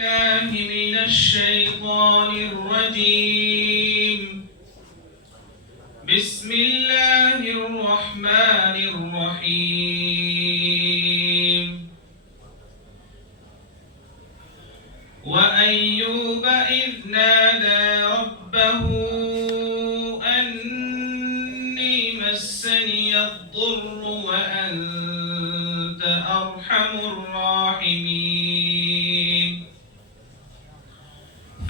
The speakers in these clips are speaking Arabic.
الله من الشيطان الرجيم. بسم الله الرحمن الرحيم. وأيوب إذ نادى ربه أني مسني الضر وأنت أرحم الراحمين.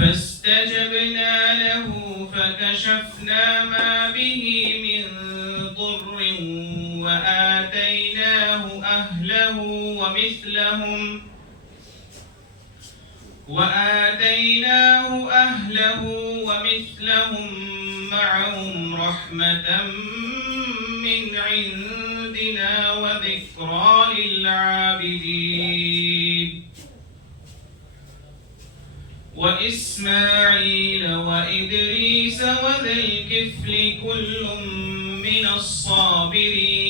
فاستجبنا له فكشفنا ما به من ضر وآتيناه أهله ومثلهم معهم رحمة من عندنا وذكرى للعابدين. وإسماعيل وإدريس وذا الكفل كل من الصابرين.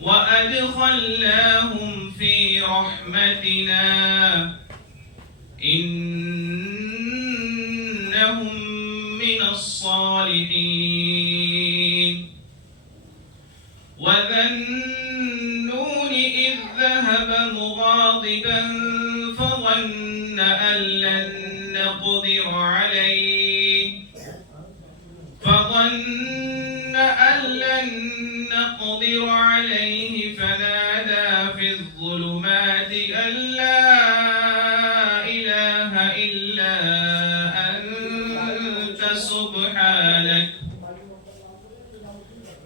وأدخلناهم في رحمتنا إنهم من الصالحين. وذا النون إذ ذهب مغاضبا فظن أن لن نقدر عليه فنادى في الظلمات أن لا إله إلا أنت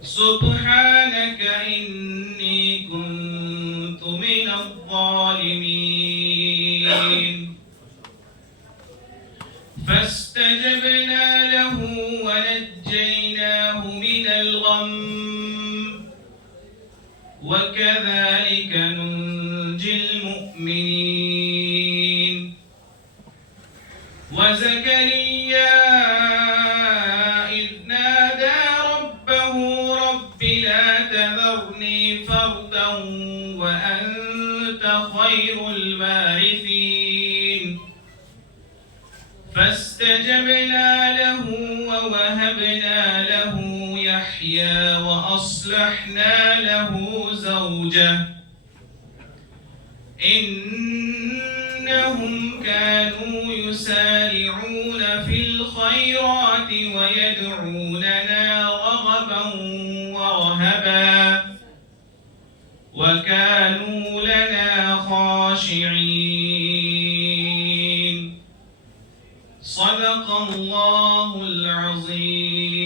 سبحانك إني كنت من الظالمين. فاستجبنا له ونجيناه من الغم وكذلك ننجي المؤمنين. وزكريا إذ نادى ربه رب لا تذرني فردا وأنت خير الوارثين. فاستجبنا له ووهبنا له يحيى وأصلحنا له زوجه إنهم كانوا يسارعون في الخيرات ويدعوننا رغبا ورهبا وكانوا لنا خاشعين. صدق الله العظيم.